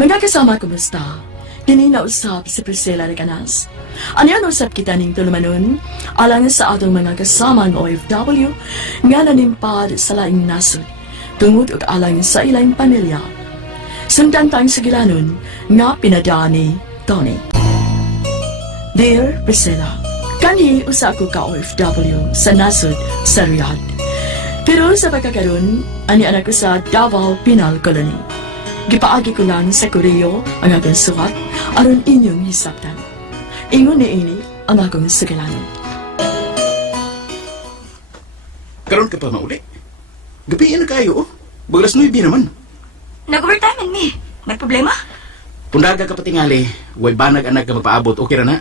Mga kasama, kumusta? Kini na usap si Priscilla de Canas. Ano usap kita ning tulumanon alang sa atong mga kasamang OFW nga nanimpad sa laing nasod tungod ug alang sa ilang pamilya. Sundan tayong sigilanon nga pinadaan ni Toni. Dear Priscilla, kani usa ako ka OFW sa nasod sa Riyadh. Pero sa pagkakaroon, ani anak ko sa Davao Penal Colony. Gipaagi ko lang sa Koreo ang akong sukat aron inyong hisabtan. Ingon ni ini ang akong sugilanon. Karon ka pa mauli. Gabiin na kayo, oh. Baglas 9 naman. Nag-overtime mi. May problema? Pundaga ka patingali, way banag anak ka magpaabot, okay ra na.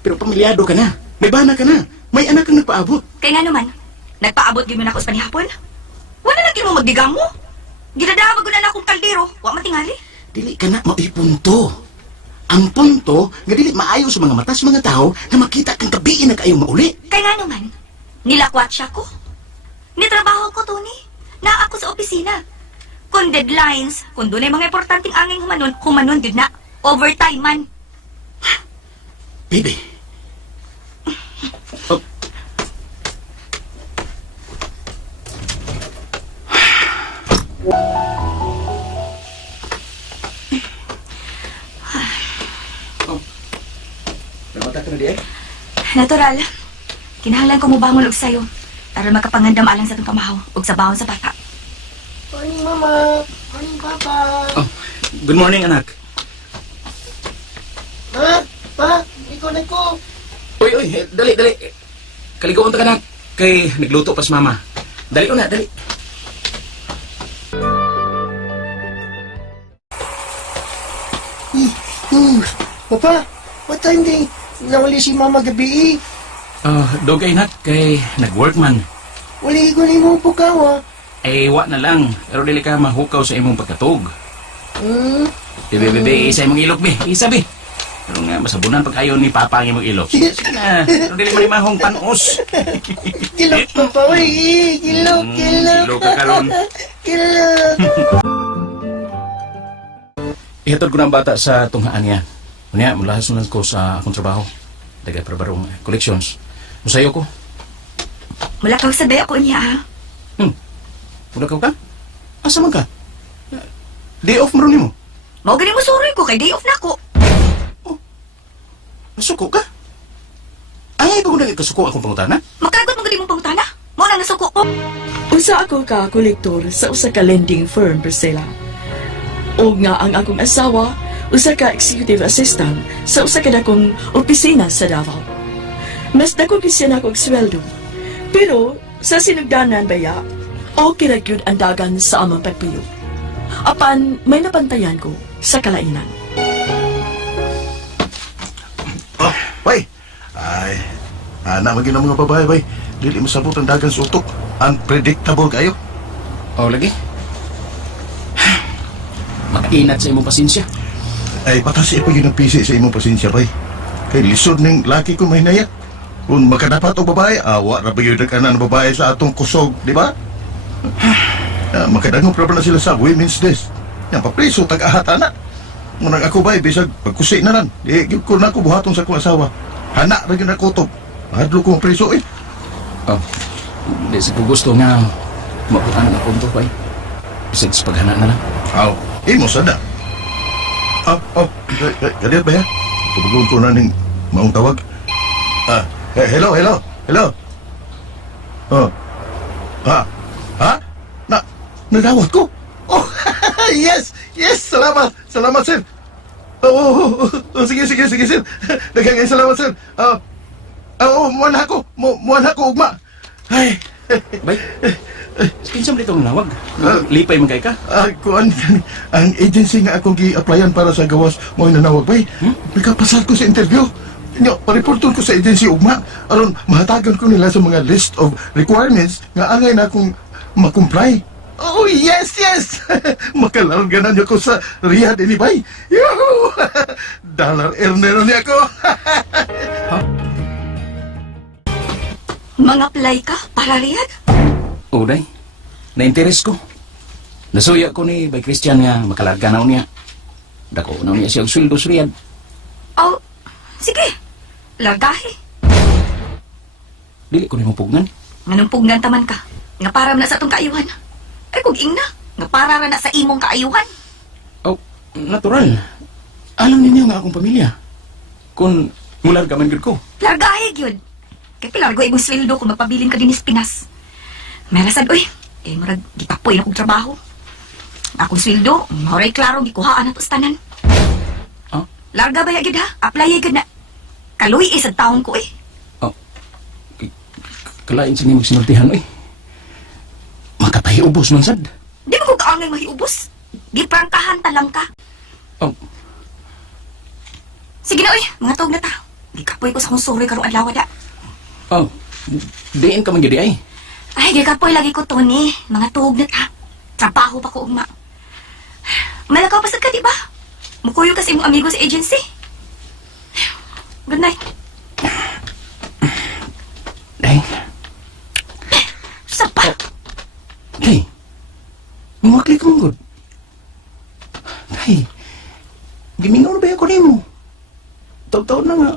Pero pamilyado ka na. May banag ka na. May anak kang nagpaabot. Kaya nga naman, nagpaabot gyud mo na ako sa panihapon. Wala na gyud mo magdigam mo. Ginadawag ko na akong kaldero, wa matingali. Dili ka na maipunto. Ang punto, nga dili maayo sa mga matas mga tao na makita kang gabiin na kayo mauli. Kaya nga naman, nilakwat siya ko. Nitrabaho ko, Toni. Na ako sa opisina. Kung deadlines, kung doon ay mga importanteng angin humanon din na. Overtime man. Baby. Oh. Oh. Namata ka na di eh? Natural. Kinahanglan ko mubangon og sayo. Aron makapangandam alang sa itong pamahaw ug sa bawon sa bata. Morning, Mama. Morning, Papa. Oh. Good morning, anak. Pa, ikaw na ko. Uy, dali. Kaligoon ta ka na. Kay nagluto pas mama. Dali ko na, dali. Papa, what time din nawali si Mama gabi? Dogay nak, kay nag-work man. Wali ko na mo pukaw, Eh, wa na lang. Pero dili ka mahukaw sa imong pagkatog. Hmm? Bebe, isa imong ilok, be. Isa, be. Pero nga, masabunan pag ayaw ni Papa ang imong ilok. Sige na. Pero dili man imahong panos. Kilok, Papa, uy. Kilok. Ilok ka karon. Kilok. Ihatod ko ng bata sa tunghaan niya. Unya, mula sunan ko sa akong trabaho. Daga para barong collections. Musayo ko. Mula kang sabay ako niya, ha? Mula ka? Asa man ka? Day off mo rin mo. Mao gani mo suri ko kay day off na ko. Nasuko ka? Ay, bago na kasuko akong pangutana? Makagot mo gani mong pangutana. Mao na nasuko ko. Usa ako ka kolektor sa usa ka lending firm, Priscilla. O nga ang akong asawa, usa ka executive assistant sa usa ka dakong opisina sa Davao. Mas dako kisya na akong sweldo. Pero sa sinugdanan baya, okay ra gyud ang dagan sa among pagpuyo. Apan may napantayan ko sa kalainan. Oh, bay. Ay, anak maging mga babae, bay. Dili mo sabot ang dagan sa utok. Unpredictable kayo. O, lagi. Mag-inat sa imong pasensya. Ay, patasi pa yun ang pisi sa imong pasensya, bay. Kay lisod ng laki ko may naya. Kung makadapat o babae, awa na ba yun ang babae sa atong kusog, di ba? Makadangong pa na sila sa Women's Desk. Yan, papriso, tag-ahata na. Ngunang ako ba, bisag pagkusi na lang. Ko na ako buhaton sa kong asawa. Hana na yun ako to. Mahadlo kong priso eh. Oh, hindi sa ko gusto nga mabutan na konto pa eh. Bisag sa paghana na lang. Aw, imo sada. Kadiyat ba ya? Tubugon ko na ning maong tawag. Hello. Oh. Ha? Nadawat ko? Oh, yes, salamat, sir. Sige, sir. Daghang salamat, sir. Muan ako, ugma. Ay. Bay, kinsam dito ang nawag. Lipay man kay ka? Kuan, ang agency nga akong gi-applyan para sa gawas mo nanawag, bay. Nagkapasal ko sa interview. Pareporton ko sa agency ugma. Aron, mahatagan ko nila sa mga list of requirements nga angay na akong makomply. Oh, yes! Makalarganan niyo ko sa Riyadh, anyway. Yuhu! Dollar earner niya ako. Mang-apply ka para Riyadh? Uday, na-interes ko. Nasuya ko ni Bay Christian nga makalarga na niya. Dako na niya siyang sweldo sa Riyadh. Oh, sige. Largahe. Dili ko nimo pugnan. Nganong pugnan taman ka? Nga para na sa atong kaayuhan. Ay, kung ingna. Nga para na sa imong kaayuhan. Oh, natural. Alam ninyo nga akong pamilya. Kung mular ka man gud ko. Largahe, gyud. Kay pilargo imong sweldo kung magpabilin ka din sa Pinas. Merasad, uy. Eh, marag, gitapoy na kong trabaho. Akong sweldo, maray klaro, gikuhaan na to sa tanan. Ah? Larga ba yagid ha? Apply yagid na. Kaluy isang taon ko eh. Oh, kalain siya ni magsinultihan, oy. Makapahiubos man sad. Di mo ko kaangay mahiubos. Giprangkahan talang ka. Oh, Sige na, uy. Mga tawag na ta. Gikapoy ko sa kong sorry karong adlaw da. oh, diin ka man gidi ay. Ay, gikapoy lagi ko, Toni. Mga tawag na ta. Trabaho pa ko, ugma. Malakaw pa sad ka, di ba? Mukuyo ka sa imong amigo sa agency. Good night. Day, Sa pa? day. Mumakli ka mong good. Day, gimingaw na ba ako nimo? Taw-taw na nga.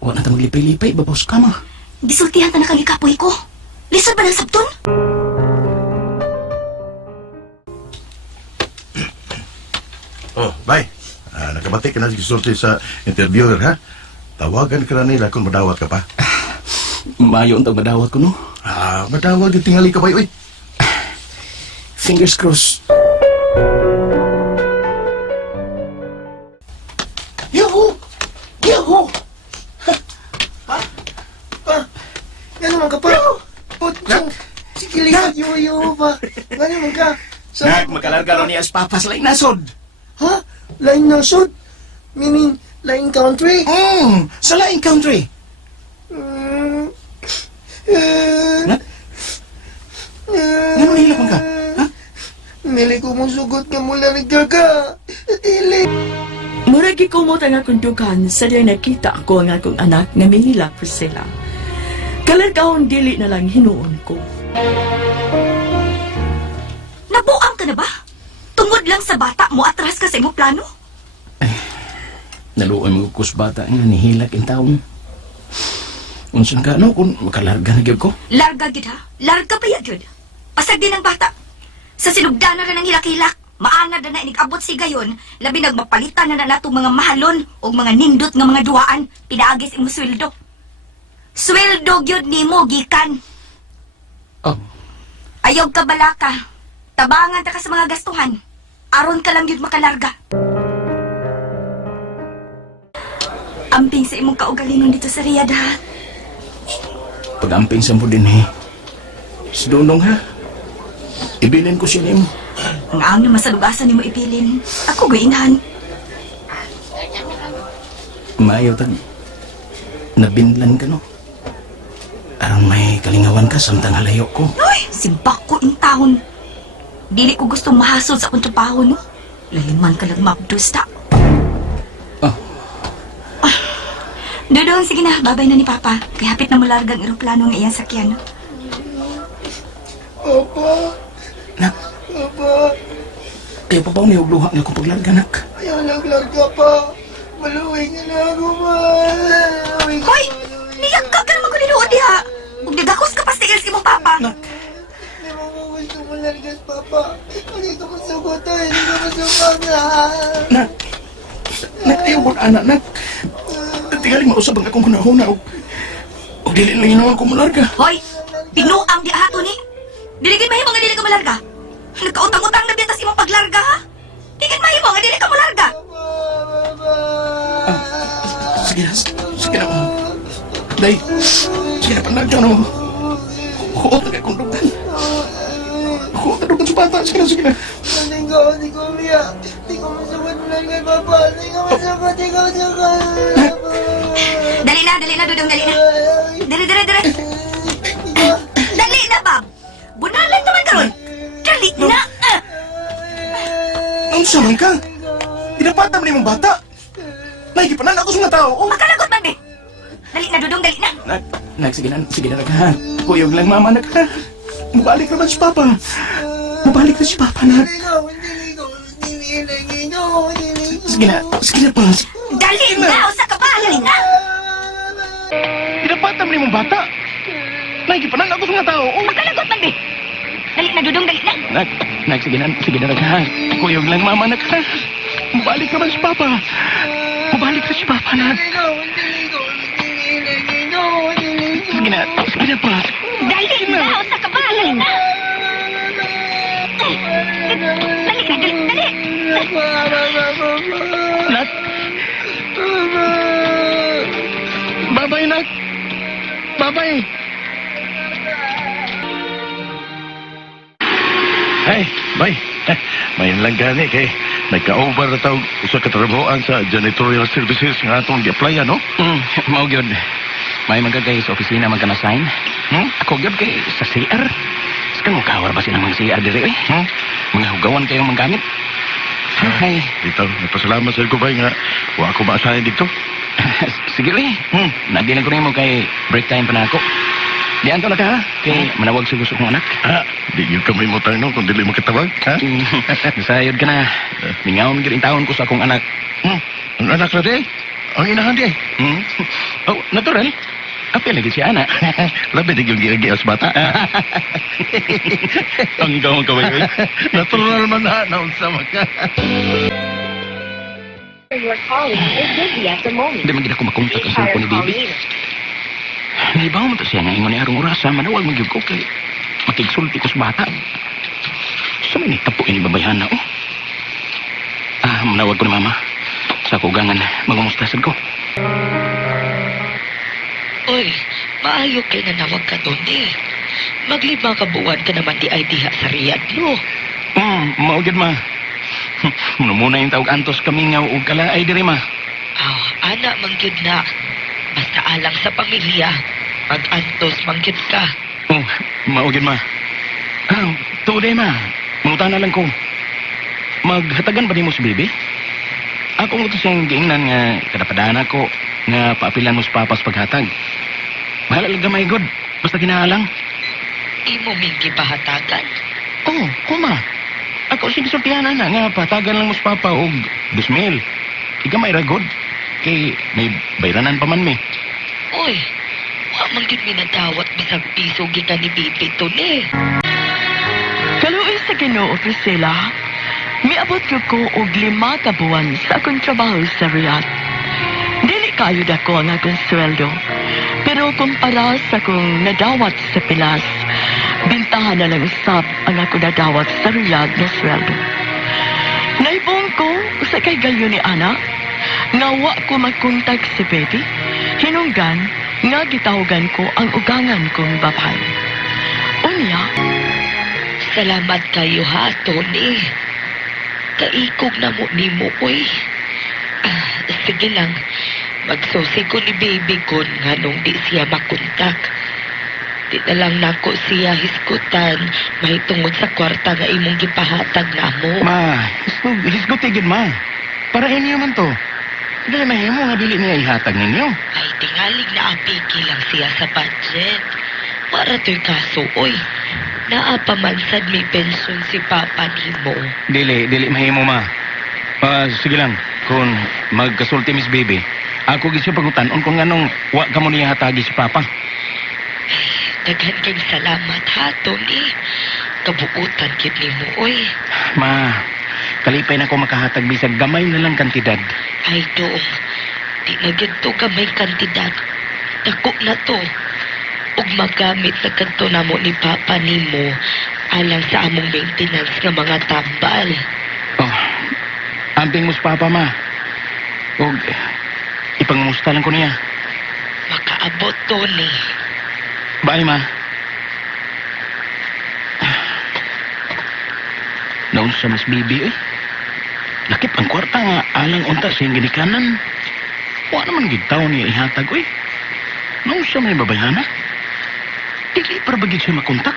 Wala na ta maglipay-lipay, babaw sa kama. Gisultihan ta na kang gikapoy ko. Lisod ba ng sabton? Oh, bye. Nakabatik ka na gisulti sa interviewer, ha? Tawagan ka na nila kung madawat ka pa. Mayo ang madawat ko, no? Madawat yung tingali ka ba, uy? Fingers crossed. Yahoo! Yahoo! Yan naman ka pa. Putsong. Sige, lihat, yo pa. Nga naman ka. Nak, makalarga ron niya as papas laing nasod. Ha? Lain na sud? Meaning, lain country? Sa laing country. Nak, nga mahilap man ka? Ha? Mili ko mong sugot nga mula nagkaga. Dili. Muragi ko mo nga kundukan sa diyan nakita ako ang akong anak nga mihilak po sila. Kalargahon dili na lang hinuon ko. Nabuang ka na ba? Tungod lang sa bata mo, atras ka sa imong plano? Naluoy mo kus bata nga nihilak in taon. Unsan ka, no? Kung makalarga na gyud ko. Larga gid ha? Larga pa yagid. Pasag din ang bata. Sa sinugdan na rin ang hilak-hilak, maana na na inigabot si gayon, labi nagmapalitan na natong mga mahalon o mga nindot nga mga duwaan, pinaagis imo sweldo. Sweldo gyud nimo gikan. Oh, Ayog ka balaka. Tabangan ta ka sa mga gastuhan. Aron ka lang gyud makalarga. Amping sa imong kaugalingon dito sa Riyadh ha. pag-amping sa mo din, eh. Si Dondong, ha? Ibilin ko siya nimo. Ang aam na masalugasan nimo ibilin. Ako gainhan. Maayaw tag nabinlan ka, no? Arang may kalingawan ka samtang halayo ko. Uy, simbak ko in taon. Dili ko gustong mahasol sa akong trabaho, no? Laliman ka lang mabdos ta. Oh, Dodong, sige na, babay na ni Papa. Kaya hapit na mulargang eroplano ng iyang sakyan. No? Papa, nak, Papa, kayo pa ba ang nihugluha nga kung paglarga, nak? ayaw naglarga pa. Maluwing na ako, ma. Hoy! Niyak ka naman ko niluod diha. Huwag nagakos ka pa sa ilsi mong Papa. Nak, Hindi mo ko gusto mo largas, Papa. Hindi ko masugot, hindi ko masugot na. nak, nak, ayaw mo na, anak, nak. Tingaling mausap ang akong kunahuna o dili lang ginawa ko malarga. Hoy! Pinuang di ahato ni. Diligin mahimo nga dili ka malarga. Nagkautang-utang na bitas imong paglarga, ha? Digin mahimo nga dili ka malarga. Sige na, sige na. Day, sige na panagyan mo. Huot na kayong dugan. Huot na dugan sa bata. Sige na. Hindi ko umiyak. Hindi ko masugot mo largas, Papa. Hindi ko masugot. Dali na, Dudong, dali na. Dire. Dali na, Bob. Bunalan naman karon. Dali na. Ang saman ka. Pinapata mo na yung bata. Nahigipanan ako sa mga tao. Oh. Makalagot man, be. Dali na, Dudong, dali na. Sige na, ha. Kuyog lang, mama, nak, ha. Mabalik naman si Papa. Mabalik na si Papa, nak. Hindi ko. Sige na pa. Dali na! Usa ka ba? Dali na! Pinapatam ni mong bata. Nagipanan ako sa mga tao. Oh. Magkalagot man, be! Dali na, Dudong, dali na! Nak, sige na, ha. Kuyog lang, mama, nak, ha. Mabalik naman si Papa. Mabalik na si Papa, nak. Sige na pa. Dali na! Usa ka ba? Dali na! Dali na, dali! Nak. Babay, nak. Babay. Hey, bay. May lang gani kay nagka-over na tawag sa katrabahoan sa janitorial services nga atong gi-applyan, no? Mao gyud. May magagay sa opisina magkana-sign. Ako gyud kay sa CR. Sakang mukawar ba silang mga CR diri, eh? Mga hugawan kayong manggamit. Ay, Dito, nagpasalamat sa ko, bay, nga wa ako maasahin dito. sige rin. Nabilang ko rin mo kay break time pa na ako. Diyan to na ka, ha? Kay manawag sa gusto kong anak. Di yun ka may mutang, no? Kung dili mo kitawag, ha? Nasayod ka na. Mingawon giring taon ko sa akong anak. Ang anak na di, ang inahan di. Oh, natural. Apil lagi si Ana. Labi di yung giyagias bata. Ang ikaw ang kaway. Natural man na, naunsa ka. Your calling is busy at the moment. Hindi man gina ko makontak ang Try cellphone ni Bibi. calling. Naibaw mo to siya nga ingon ni Arong Orasa. Manawag magyug ko kay makigsulti ko sa bata. Sa may nitapo ini babayhan na, oh. Manawag ko ni Mama. Sa kugangan, magumustasan ko. Oy, maayo kay nanawag ka doon eh. Maglima ka buwan ka naman di ay diha sa Riyadh, no? Maugid, Ma. Muna yung tawag antos kami nga o kalaay diri, Ma. Ana manggid na. Basta alang sa pamilya. Pag-antos manggid ka. Maugid, Ma. Tuday, Ma. Mangutan na lang ko. Maghatagan ba di mo si Bibi? Ako mo to siyang giingnan nga kadapadaan ako nga paapilan mo sa papas paghatag. Mahala lang gamay, God. Basta kinaalang. Imo minggi pahatagan. Ma. Ako sige sultihan na nga patagan lang mo sa papa og 2,000. Igamay ra, God. Kay may bayranan pa man mi. Oy, wa manggid minadawat bisag piso gikan ni Bibi to ni. Kaluoy sa Ginoo, Priscilla, miabot ko og 5 ka buwan sa akong trabaho sa Riyadh. Dili kayo dako ang akong sweldo, pero kumpara sa akong nadawat sa Pilas, bintahan na lang usab ang ako nadawat sa Riyadh na sweldo. Naibong ko sa kay gayo ni Ana, nga wa ko magkontak si Baby, hinunggan nga gitawagan ko ang ugangan kong babae. Unya, Salamat kayo ha, Toni. Kaikog na mo ni mo, oy. Sige lang. Magsusi ko ni baby ko nga nung di siya makontak. Di na lang nako siya hiskutan may tungod sa kwarta nga imong gipahatag na mo. Ma, hisgot tigid, Ma. Para inyo man to. Dili mahimo nga dili niya ihatag ninyo. Ay, tingalig na apiki lang siya sa budget. Para to'y kaso, oy. Naapamansad may pensyon si Papa ni mo. Dili mahimo, Ma. Sige lang. Kung magkasulti Miss Baby, ako gid siya pagutan-on kung anong wa ka mo niya hatagi si Papa. Daghan kang salamat ha, Toni. Kabuutan kit ni mo, oy. Ma, kalipay na ko makahatag bisag gamay na lang kantidad. Ay, doong. Di na ganito gamay kantidad. Dako na to. Ug magamit na kanto na mo ni Papa ni mo alang sa among maintenance nga mga tambal. Amping mo si Papa, Ma. Ug ipangumusta lang ko niya. Makaabot, Toni. Bye, Ma. Naun sa Miss Bibi, eh. Lakip ang kwarta nga alang unta sa yung ginikanan. Wa naman gitaw niya ihatag, eh. Naun sa may babayana. Dili para bagid siya makontak.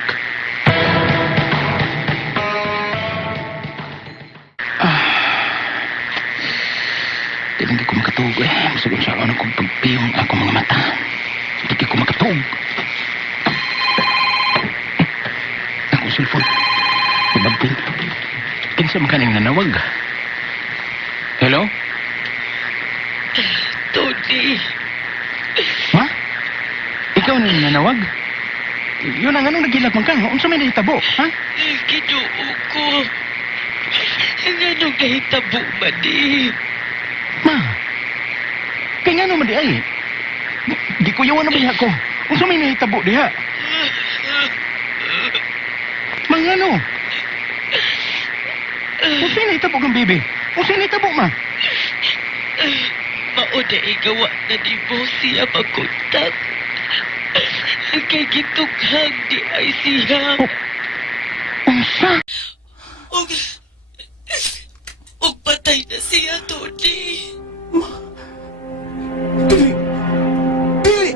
Dili ko makatug, eh. Masagot sa ano kong pagpiyong ako mga mata. Dili ko makatug. Akong cellphone. Ibabtin. Kinsa man kaning nanawag. Hello? Tony. Ma? Ikaw na yung nanawag? Yun ang anong nagilag man ka? Unsa may nahitabo, ha? Ginoo ko. Nga nung kahitabo man Ma? Kaya nga naman di ay. Di ko yawan na biha ko. Unsa may nahitabo diha? Mga ano? Unsa may nahitabo kang bibi? Unsa may nahitabo, ma? Mauna igawa na ni mo siya magkontak. Kay gitughang di ay siya. Unsa? Og patay na siya, Tony. Dili! Dili!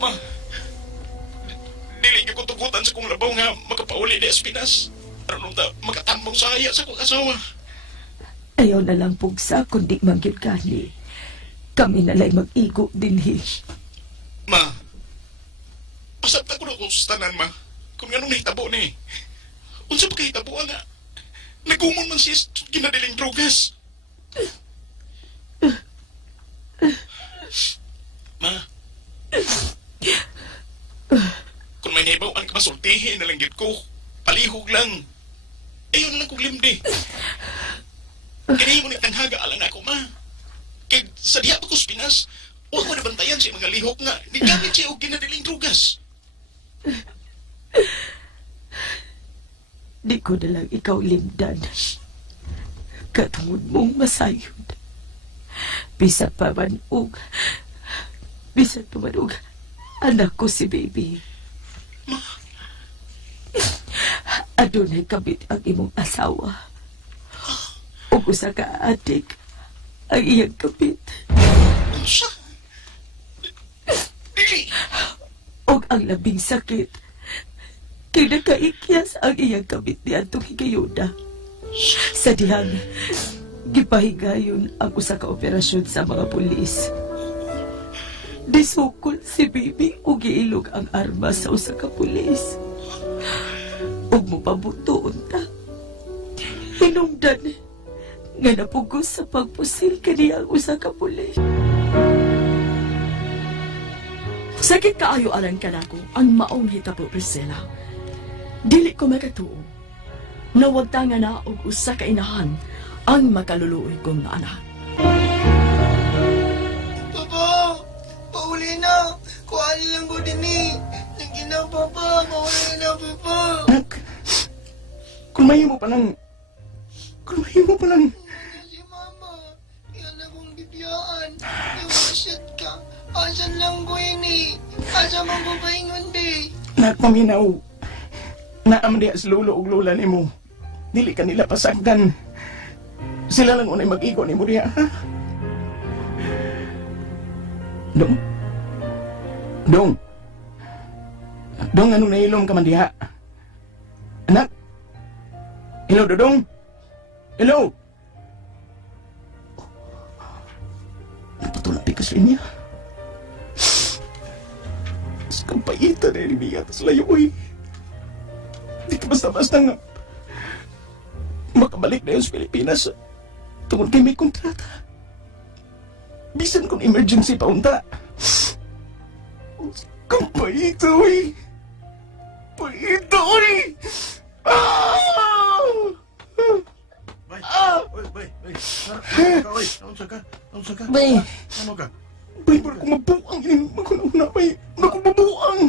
Ma, dili ko tugutan sa kong labaw nga makapauli di Espinas. Ano nung ta makatambong sa haya sa kong asawa. Ayaw na lang pugsa kundi mangyod gani. Kami nalay mag-igo dinhi. Ma, pasabta ko na kung sustanan, ma. Kung anong nahitabo ni. Unsa pa kahitabo nga. Nagumon man siya ginadiling drogas. Ma, kung may naibawaan ka masultihin na langgit ko, palihog lang. Ayun lang kong limdi. Kinahin mo nagtanghaga alang ako, ma. Kaya sa diya pa ko Pinas, huwag mo nabantayan siya mga lihok nga. Nigamit siya o ginadiling drugas. Di ko na lang ikaw limdan. Katungod mong masayod. Bisa pa man og anak ko si baby. Adunay kabit ang imong asawa. Ug usa ka adik ang iyang kabit. Unsa? Dili. Og ang labing sakit kay nakaikyas ang iyang kabit ni Antong Higayuda. Sa dihang gipahigayon ang usa ka operasyon sa mga pulis. Disukol si baby o giilog ang armas sa usa ka pulis. Ug mo pabutuon ta. Hinungdan nga napugos sa pagpusil kaniya ang usa ka pulis. Sakit kaayo alang kanako ang maong hitabo, Priscilla. Dili ko makatuo. Nawag ta nga na og usa ka inahan ang makaluluoy kong anak. Papa! Pauli na! Kuhaan lang ko din eh! Sige na, Papa! Pauli na, Papa! Nak, kulmahin mo pa lang. Kulmahin mo pa lang. Si Mama! Yan akong bibiyaan! Iwasyat ka! Asan lang ko yun eh! Asa mong papahingon, be? Nak, paminaw. Naam diya sa lolo ug lola nimo. Dili ka nila pasagdan. Sila lang unay mag-igo ni mo diya, ha? Dong? Dong? Dong, anong nailom ka man diha? Anak? Hello, Dodong? Hello? Napatulap ka sa linya. Sa kampayitan na inibiyat sa layo, uy. Di ka basta-basta nga makabalik na yun sa Pilipinas tungkol kay may kontrata. Bisan kung emergency pa unta. Kampayito, uy. Payito, uy. Bay! Bay! Bay! Naunsa ka? Naunsa ka? Bay. Ano ka? Bay, baru ko mabuang yun. Magkununa, bay. Naku, mabuang.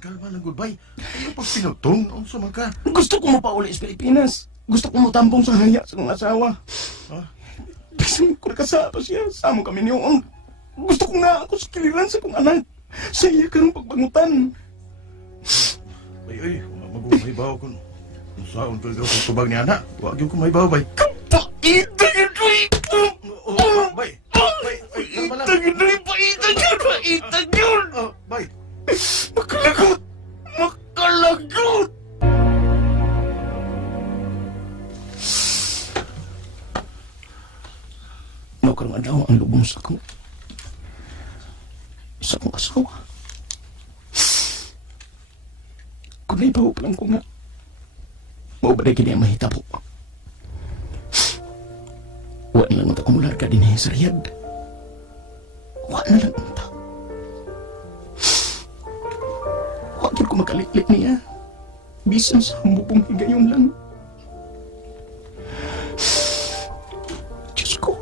Kalma lang, good bay. Ano pag pinutong? Naunsa man ka? Gusto ko mapauli sa Pilipinas. Gusto ko matampong sa haya sa mga asawa. Ha? Bisan ko nakasama siya. Samo kami niyo. Gusto ko nga ako sa kiliran sa kong anak. Sa iya ka ng pagbangutan. Bay, ay, mag-umaybaw ko. Kung saan ka daw kung tubag ni anak, huwag yung kumaybaw, bay. Paita yun, bay. Bay! Bay! Ay, kalma lang. Paita yun, bay. Paita yun. Paita yun. Bay! Makalagot. Makalagot. Nakarang daw ang lubong sa akong asawa. Kung Naibaw pa lang ko nga. Maubaday kini ang mahitabo. Wa na lang unta kumular ka din sa riyad. Wa na lang unta. Wa gyud ko makalitlit niya. Bisan sa mubong higayon lang. Diyos ko.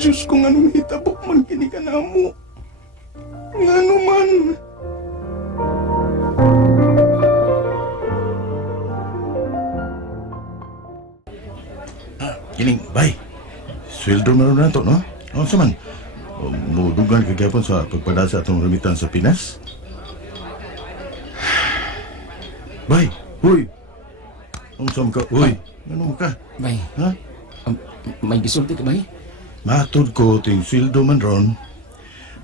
Diyos ko, nga nung hitabo man kini ka na mo. Nga naman. Kining, bay. Sweldo na rin na to, no? Ano sa man? Mudugan kagapon sa pagpada sa atong remitan sa Pinas? Bay, huy. Ang sam ka, huy. Ano ka? Bay, Ha? may gisulti ka, bay? Matod ko, ting sweldo man ron.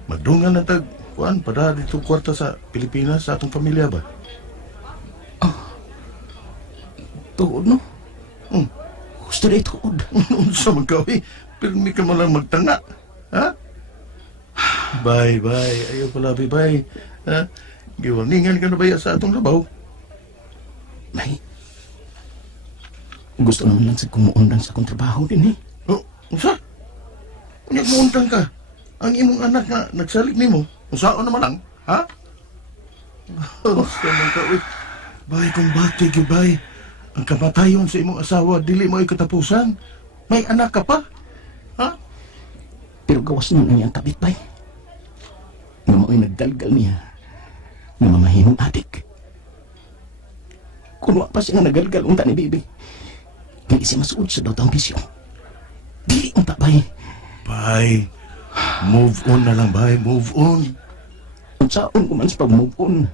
Madungan na tag, kuan, pada dito kwarta sa Pilipinas sa atong pamilya ba? Tuod, no? Hmm. Gusto na ituod. Unsa man ka, huy. Pirmi ka man lang magtanga. Ha? Bay, bay. Ayaw pala, bay. Ha? Giwarningan ka na ba sa atong labaw? Bay, gusto naman lang sa kumuundan sa akong trabaho din, eh. Oh, unsa? Unya muundang ka. Ang imong anak nga nagsalig nimo. Unsaon naman lang, ha? Unsa man ka, uy. Bay, kung bati gyud bay. Ang kamatayon sa imong asawa dili mo ay katapusan. May anak ka pa? Ha? Pero gawas nun ang iyang kabit, bay. Nga mo'y nagdalgal niya na mamahinong adik. Kung wa pa siya nga nagalgal unta ni Bibi, nga isi masuod sa daw taong bisyo. Dili unta, bay. Bay, move on na lang, bay. Move on. Kung saon ko man sa pag-move on,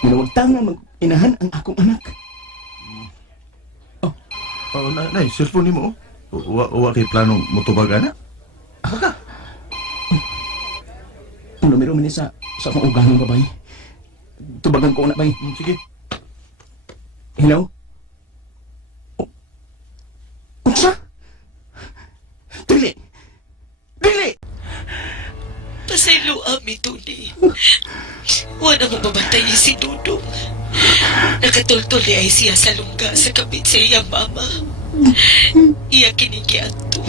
minawagtangan mag-inahan ang akong anak. Oh, nay, cellphone nimo. Wa kay planong motubag ana? Baka. Ang numero man ni sa akong ugang nga, bay. Tubagan ko na, bay. Sige. Hello? Unsa? Dili! Dili! Pasaylo ami, Toni. Wala mo mamatay si Dudong. Nakatultol ni ay siya sa lungga sa kapit sa iyang mama. Iya kinikianto.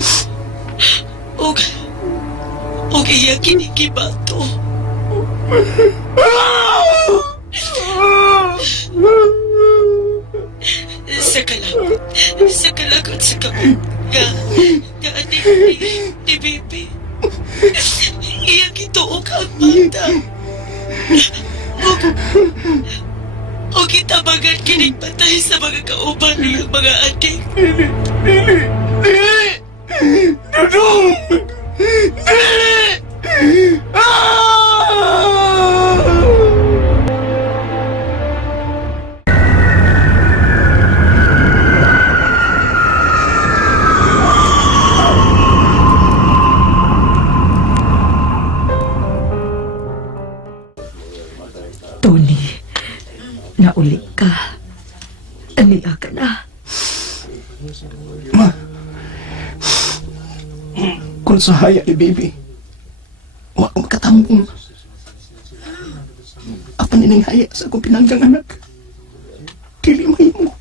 Og iya kinikibato. Sa kalagot sa kapit nga adik ni Bibi. Iya gituog ang mata. O kitabagan kining patay sa mga kauban niyang mga adik. Dili! Dudong! Dili! Toni, nauli ka. Aniya ka na. Ma, kung sa haya ni Baby, wa akong makatambong. Apan ining haya sa akong pinanggang anak. Dili mahimo.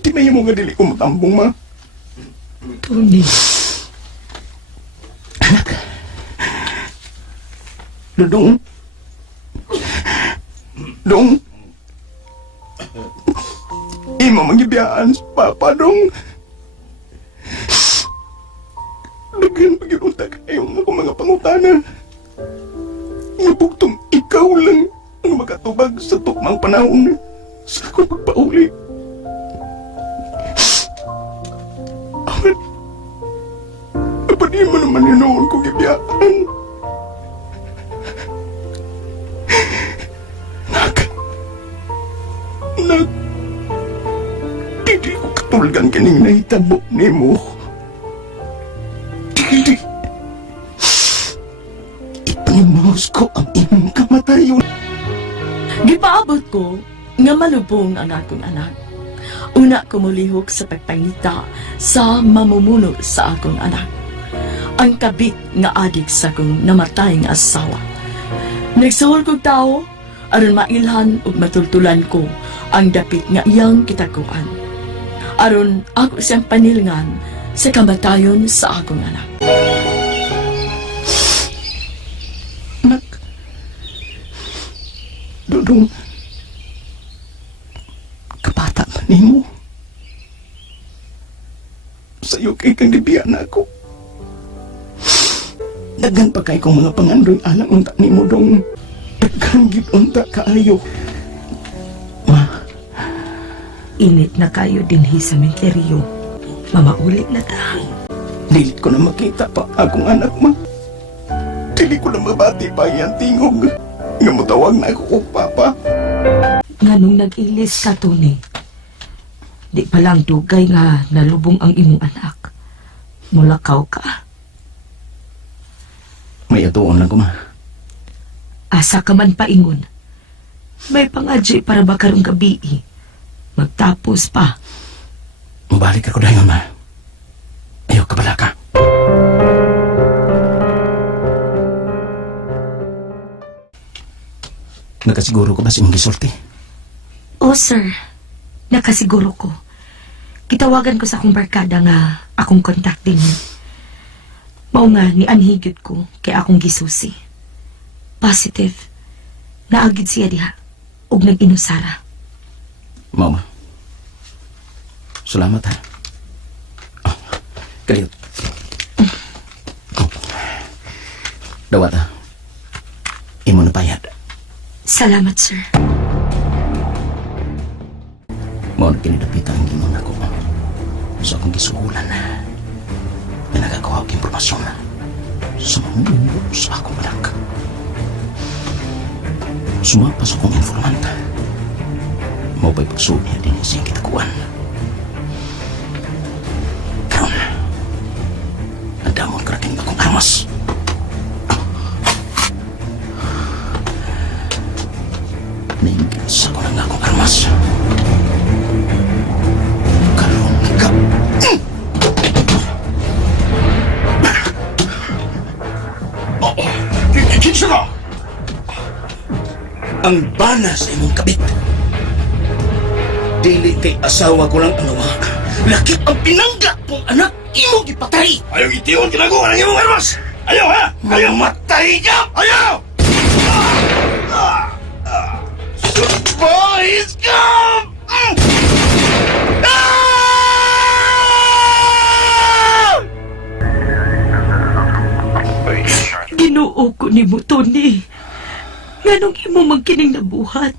Di mahimo nga dili ko matambong, ma. Toni, Anak. Dudong. Dong. Imo magibiyaan sa papa, dong. Daghan pag-iunta kayong ako mga pangutana. Nabuktong ikaw lang ang makatubag sa tukmang panahon sa akong pagpauli. Apa di mo naman yun ko gibiyaan? Nak, dili ko katulgan kining nahitabo nimo. Dili. Ipanimaos ko ang imong kamatayon. Gipaabot ko nga malubong ang akong anak. Una ko mulihok sa pagpangita sa mamumuno sa akong anak. Ang kabit nga adik sa akong namatay nga asawa. Nagsuhol kong tao, aron mailhan ug matultulan ko ang dapit nga iyang kitakuan. Aron ako siyang panilngan sa kamatayon sa akong anak. Anak. Dudong. Kabata man nimo. Sa'yo kay kang libiyan ako. Daghan pa kay kong mga pangandoy alang unta nimo dong. Daghan gid unta kaayo. Ma, Init na kayo din sa menteryo. Mamaulit na ta. dili ko na makita pa akong anak, ma. Dili ko na mabati pa iyang tingog. Nga mutawag na ako og papa. Nganong nag-ilis ka, Toni? Di pa lang dugay nga nalubong ang imong anak. Mulakaw ka. May atuon lang ko, ma. Asa ka man paingon. May pangadji para ba karong gabi. Magtapos pa. Mabalik ako dayon, ma. Ayaw ka bala ka. Nakasiguro ko ba si mong gisulti? Oh, sir. Nakasiguro ko. Kitawagan ko sa akong barkada nga akong kontaktin niyo. Mao nga ni anhigyod ko kay akong gisusi. Positive. Naagid siya diha. Ug nag-inusara. Mama. Salamat, ha. Oh, kayot. Oh. Dawat, ha. Imo na payad. Salamat, sir. Mao na kinidapita ang gingon ako. Sa akong gisuhulan na nagakuha og impormasyon sa mga mundo sa akong anak. Sumapas akong informant. Mao ba'y pagsuot niya din sa kitakuan. Karon, nadamon karating akong armas. Naingit sa ko ng akong armas. Karon ka. Kinsa ka? Ang bana sa imong kabit. Dili kay asawa ko lang ang nawa. Lakip ang pinangga kong anak imo gipatay. Ayaw itiyon kinaguan ang imong armas. Ayaw, ha? Ayaw matay ka. Ayaw! Surprise ka! Ginoo ko ni mo, Toni. Nganong imo magkining nabuhat.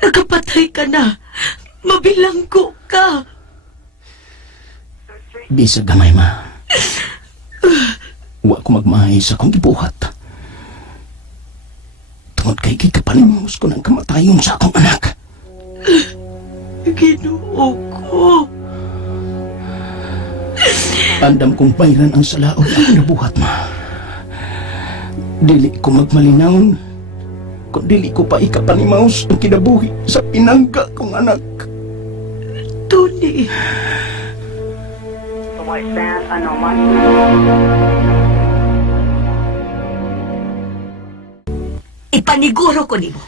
Nakapatay ka na. Mabilanggo ka. Bisag gamay, ma. Wa ko magmahay sa akong gibuhat. Tungod kay kapanimos ko ng kamatayon sa akong anak. Ginoo ko. Andam kong bayran ang salaod na akong nabuhat, ma. Dili ko magmalinawon kung dili ko pa ikapanimaos ang kinabuhi sa pinangga kong anak. Toni. Ipaniguro ko nimo.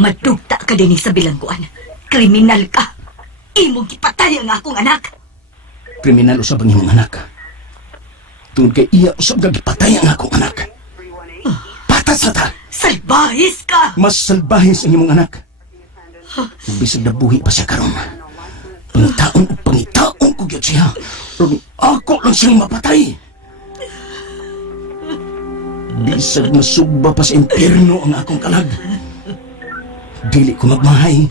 Madugta ka din sa bilangguan. Kriminal ka. Imo gipatay ang akong anak. Kriminal usab ang imong anak. Tungod kay iya usab nga gipatay ang akong anak. Patas na ta! Salbahis ka! Mas salbahis ang imong anak. Bisag na buhi pa siya karon. Pangitaon ko gyud siya. Pero ako lang siyang mapatay. Bisag masugba pa sa impyerno ang akong kalag. Dili ko magmahay.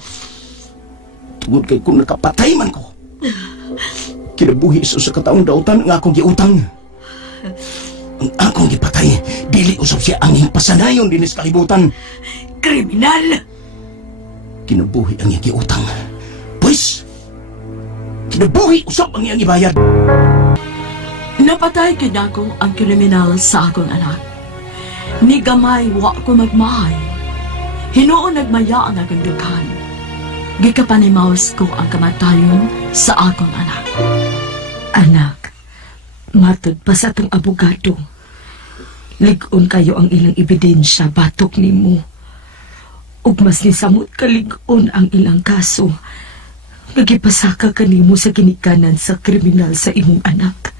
Tungod kay kung nakapatay man ko. Kinabuhi sa kataong dautan ang akong giutang. Ang akong gipatay, dili usab siya ang pasanayon din sa kalibutan. Kriminal! Kinabuhi ang iyang giutang. Pues, kinabuhi usab ang iyang ibayad. Napatay kinako ang kriminal sa akong anak. Ni gamay wa ko magmahay. Hinuon nagmaya ang akong dughan. Gikapanimaos ko ang kamatayon sa akong anak. Anak, matod pa sa atong abogado. Ligon kayo ang ilang ebidensya batok nimo. ug mas nisamot kalig-on ang ilang kaso. Nagipasaka kanimo sa ginikanan sa kriminal sa imong anak.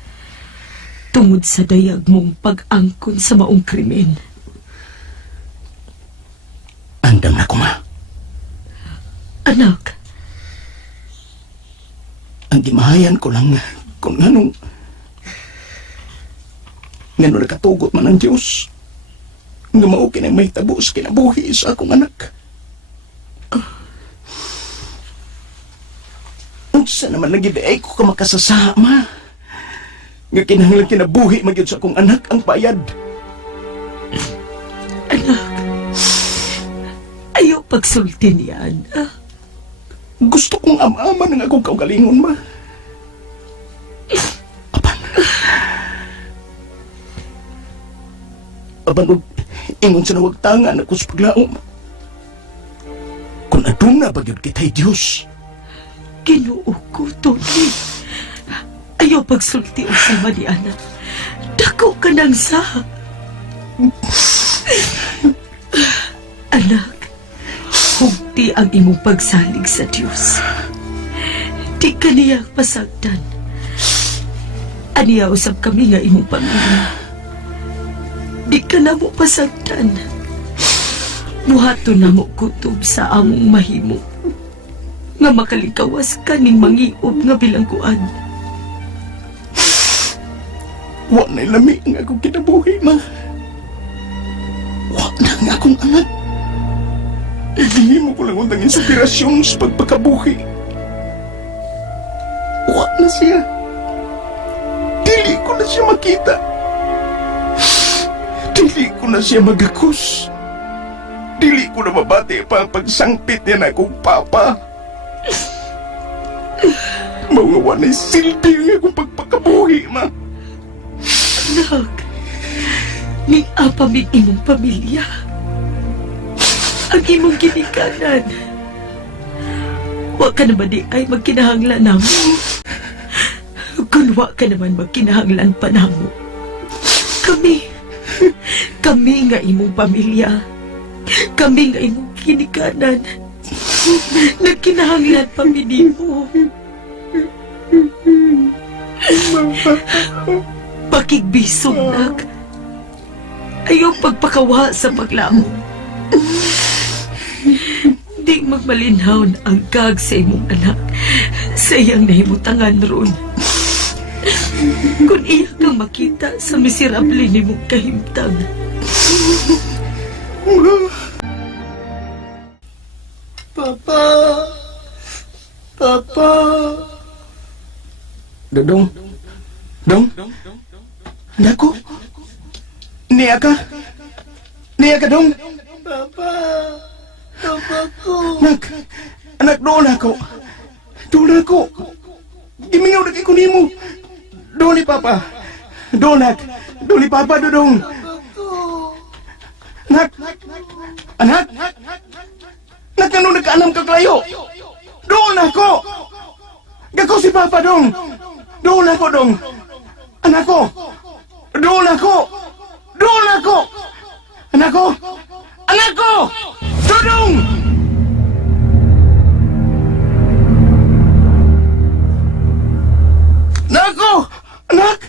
Tungod sa dayag mong pag-angkon sa maong krimen. Andam na ko, ma. Anak, Ang gimahayan ko lang kung nganong nakatugot man ang Diyos nga mao kinang may tabo sa kinabuhi sa akong anak. Unsa naman nagiday ko ka makasasama nga kinahanglan kinabuhi magyud sa akong anak ang bayad. anak, ayaw pagsulti niyan. Gusto kong ama-ama ng akong kaugalingon, ma. Apan og ingon sa nawag tangan ako sa paglaom. Kung aduna ba yun kita'y Diyos? Ginoo ko, Toni. Ayaw pagsulti o sa ni anak. Dako ka nang sa. Anak, hugti ang imong pagsalig sa Diyos. Di ka niya pasagdan. Aniya usab kami nga imong pamilya. Di ka na mo pasagdan. Buhato na mo kutob sa among mahimo. Nga makalikawas ka ning mangiob nga bilangguan. Wa na'y lami ang akong kinabuhi, ma. Wa na ang akong anak. Hindi mo ko lang undang inspirasyon sa pagpakabuhi. Wa na siya. Dili ko na siya makita. Dili ko na siya magakos. Dili ko na mabati pa ang pagsangpit niya na akong papa. Mga wanay silbi ang akong pagpakabuhi, ma. Anak, ning apamig imong pamilya. Ang imong ginikanan. Wa ka naman di ay magkinahanglan namo. Kung wa ka naman magkinahanglan pa namo. Kami nga imong pamilya. Kami nga imong ginikanan. Nagkinahanglan pa minimo. Pakigbisog, nak. Ayaw pagpakawa sa paglamo. Di magmalinhaw ang kag sa imong anak sa iyang nahimutangan ron. Kung iya kang makita sa miserable ni mong kahimtang. Papa! Papa! Dong? Anak ko? Niya ka? Dong? Papa! Papa ko! Anak, doon ako. Gimingaw na ko nimo. Doon ni Papa. Doon ni Papa, dodong. Anak, ano nagkaanam ka klayo? Doon ako. Gako si Papa, dong. Doon ako, dong. Anak ko. Doon ako. Anak ko. Dodong! Anak!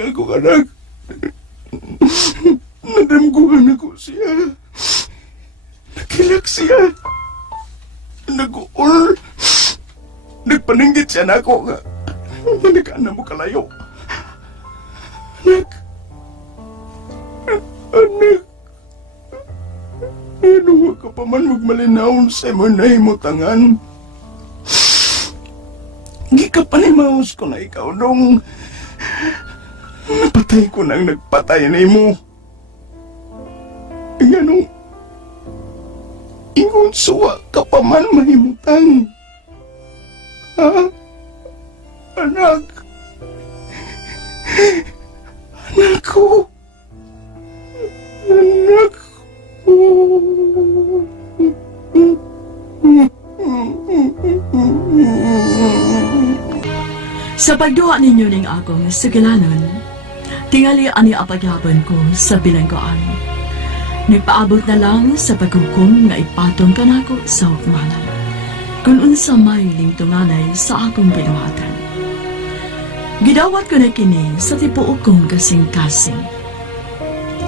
Akong anak. Nadamguhan ako siya. Nakilak siya. Nag-uol. Nagpaninggit siya na ako nga. Nagkaana mo kalayo. Anak. Ano ka pa man magmalinawon sa mo na himutangan. Gikapanimaos ko na ikaw nung napatay ko nang nagpatay na mo. Ganong ingon suwa ka pa man mahimutang. Ha? Anak. Anak ko. Anak ko. Sa pagduha ninyo ning akong sugilanon, tingali ani apagyabon ko sa bilanggoan. Nagpaabot na lang sa paghukom nga ipatong kanako sa hukmanan. Kung unsa may lingtunganay sa akong binuhatan. Gidawat ko na kini sa tibuok kong kasing-kasing.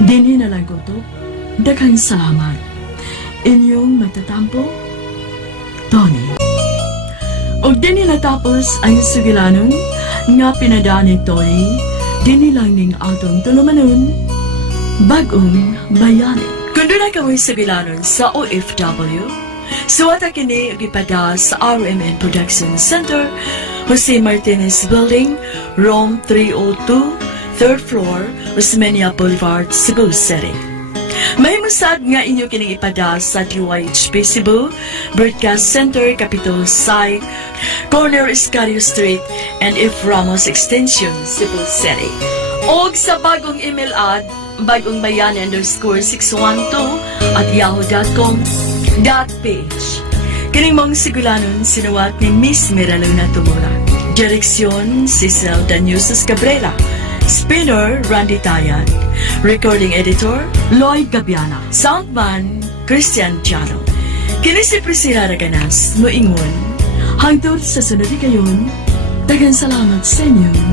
Dinhi na lang ko to. Daghang salamat. Inyong magtatampo, Toni. Og dinhi natapos ang sugilanon nga pinadaan ni Toni, dinhi lang ning atong tulumanon, Bagong Bayani. Kung doon na kami sugilanon sa OFW, suwata kini og ipada sa RMN Production Center, Jose Martinez Building, Rome 302, 3rd floor, Osmeña Boulevard, Cebu City. May musad nga inyo kining ipada sa DYHP Cebu, Broadcast Center, Capitol Site, Corner Escario Street, and If Ramos Extension, Cebu City. Og sa bagong email ad, bagongbayani_612@yahoo.com.ph. Kining mong sigulanon sinuwat ni Miss Miraluna Tumura. Direksyon, Cecil Danyusos Cabrera. Spinner, Randy Tayag. Recording Editor, Lloyd Gabiana. Soundman, Christian Charo. Kini si Priscilla Raganas, moingon. Hangtod sa sunod kayon, daghang salamat sa inyong